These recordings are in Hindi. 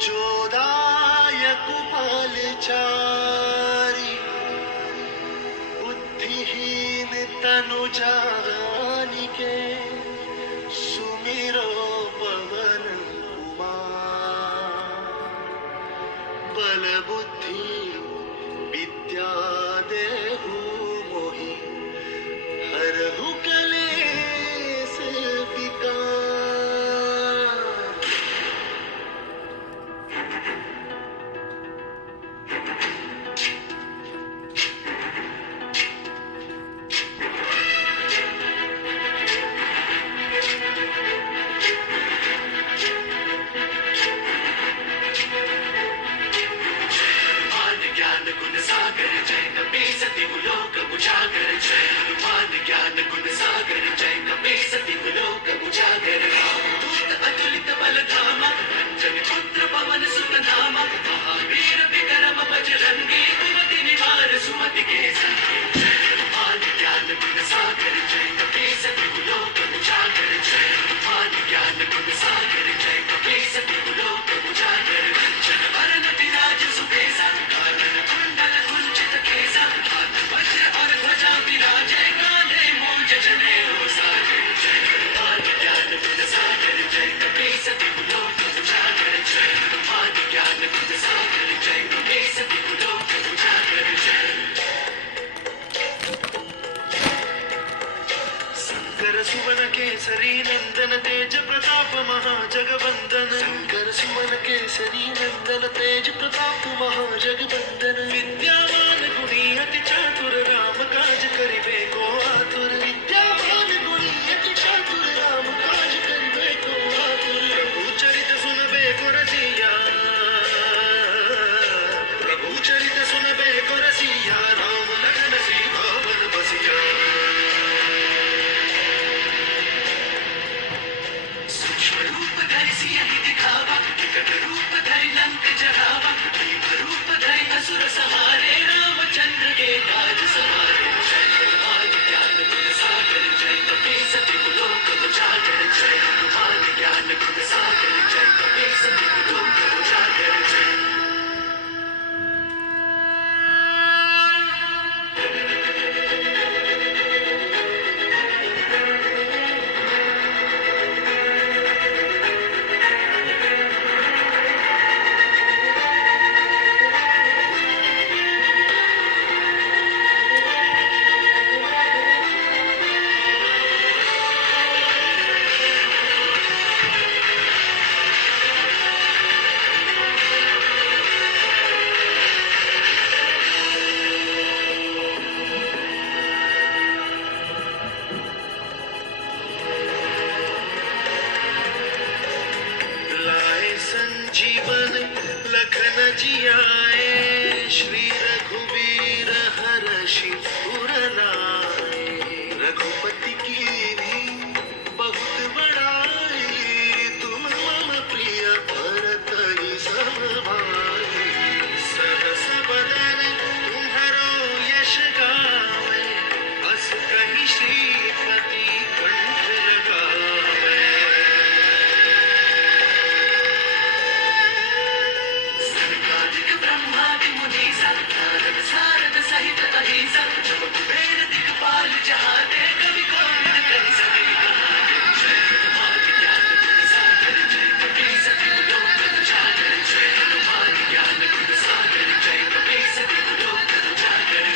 जोदायक फलचारी बुद्धिहीन तनु जानिके सुमिरो पवन कुमार। बल बुद्धि विद्या देहु मोहि हरहु कलेस विकार। सुवन केसरी नंदन तेज प्रताप महाजगवंदन। शंकर सुवन केसरी नंदन तेज प्रताप महाजगवंदन। विद्यावान गुणी अति चातुर राम काज करिबे को आतुर। विद्यावान गुणी अति चातुर राम काज करिबे को आतुर। प्रभु चरित सुनबे को रसिया, प्रभु चरित सुनबे को रसिया। राम लखन सीता बन बसिया। असुर सहारे रामचंद्र के काज सवारे। जय हनुमान ज्ञान गुण सागर जय कपीस तिहु लोक उजागर। जय हनुमान ज्ञान गुण सागर जय कपीस तिहु लोक उजागर। जय जीवन लखन जियाए श्री रघुवीर हरषि उर लाए। रघुपति कीन्ही बहुत बड़ाई तुम मम प्रिय भरत ही सब भाई। सहस बदन तुम्हरो यश गावे बस कहि श्रीपति कंठ लगावे। सारद सहित अहिंसा जब कुबेर दिखपाल जहाने कवि कोविद कहि सके कहाने। जय हनुमान ज्ञान गुण सागर जय कपीस तिहु लोक उजागर। जय हनुमान ज्ञान गुण सागर जय कपीस तिहु लोक उजागर।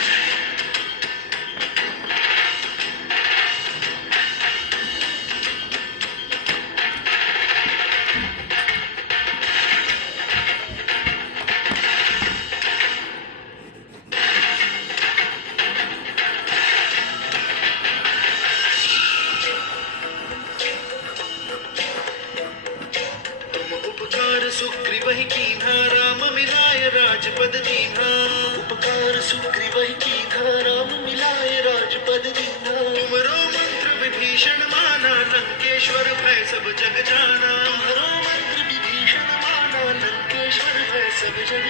सुग्रीवहि कीन्हा राम मिलाय राजपद दीन्हा। उपकार सुग्रीवहि कीन्हा राम मिलाय राजपद दीन्हा। तुमरो मंत्र विभीषण माना लंकेश्वर भय सब जग जाना। तुमरो मंत्र विभीषण माना लंकेश्वर भय सब जग